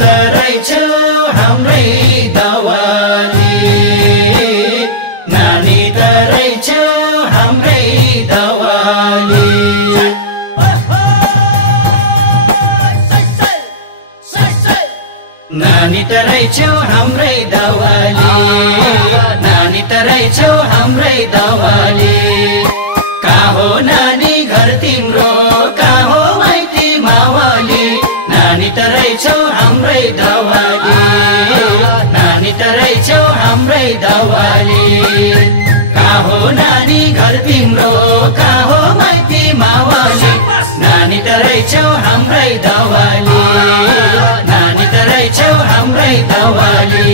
तरै छौ हाम्रै दवाली नानी तरै छौ हाम्रै दवाली नानी तरै छौ हाम्रै दवाली नानी तरै छौ हाम्रै दवाली कहाँ हो नानी घर तिम्रो कहाँ हो माइती मावाली नानी तरै छौ हाम्रै दवाली नानी तरै छौ हाम्रै दवाली कहाँ हो नानी घर तिम्रो कहाँ हो माइती मावाली नानी तरै छौ हाम्रै दवाली नानी तरै छौ हाम्रै दवाली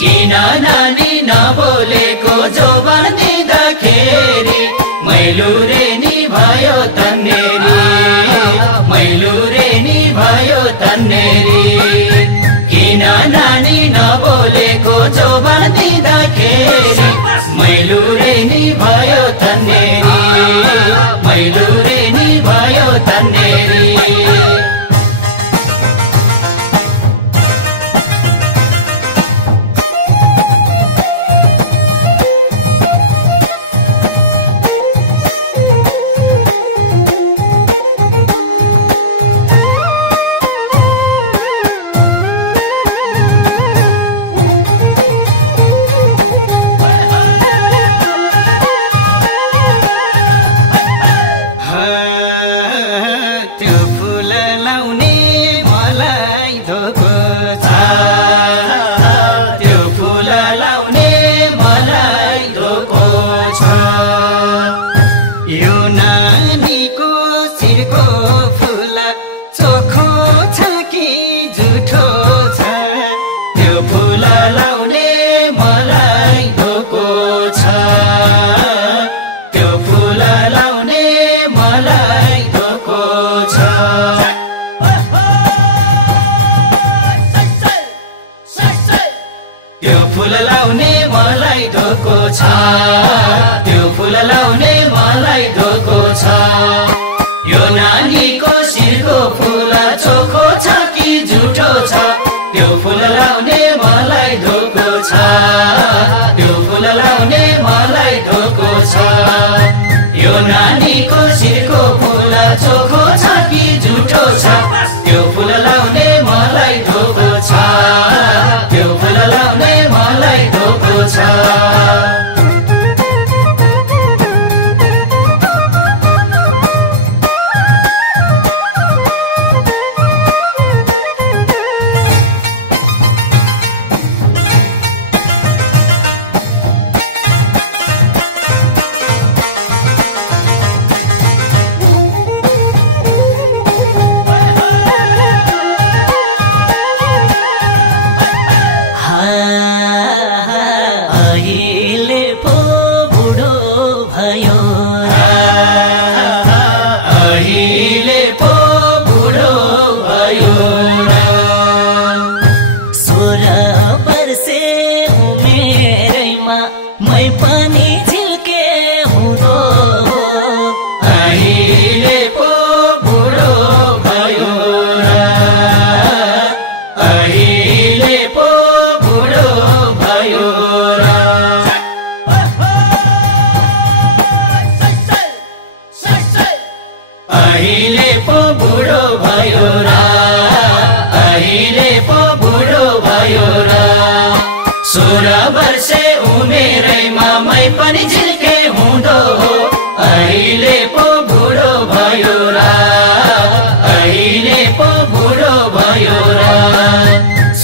किन नानी नबोलेको जोबान दिँदाखेरि मैलुरे नि भयो तन्नेरी मैलुरे नि भयो तन्नेरी किन नानी नबोलेको जोबान दिँदाखेरि मैलुरे नि भयो तन्नेरी मैलुरे नि भयो तन्नेरी त्यो फूल लाउने मलाई धोको छ यो नानीको शिरको फूल चोखो छ कि झुठो छ त्यो फूल लाउने मलाई धोको छ त्यो फूल लाउने मलाई धोको छ यो नानीको शिरको फूल चोखो छ कि झुठो छ त्यो फूल लाउने मलाई धोको छ त्यो फूल लाउने मलाई धोको छ अहिले पो बुढो 16 वर्षे उमेरैमा मै पनि झिल्के हुँदो हो अहिले पो बुढो भयो र अहिले पो बुढो भयो र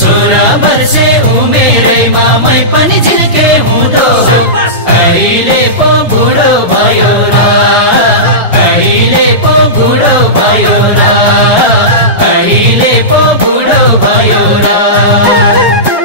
16 वर्षे उमेरैमा मै पनि झिल्के हुँदो हो अहिले पो बुढो भयो र अहिले पो बुढो भयो र अहिले पो बुढो भयो र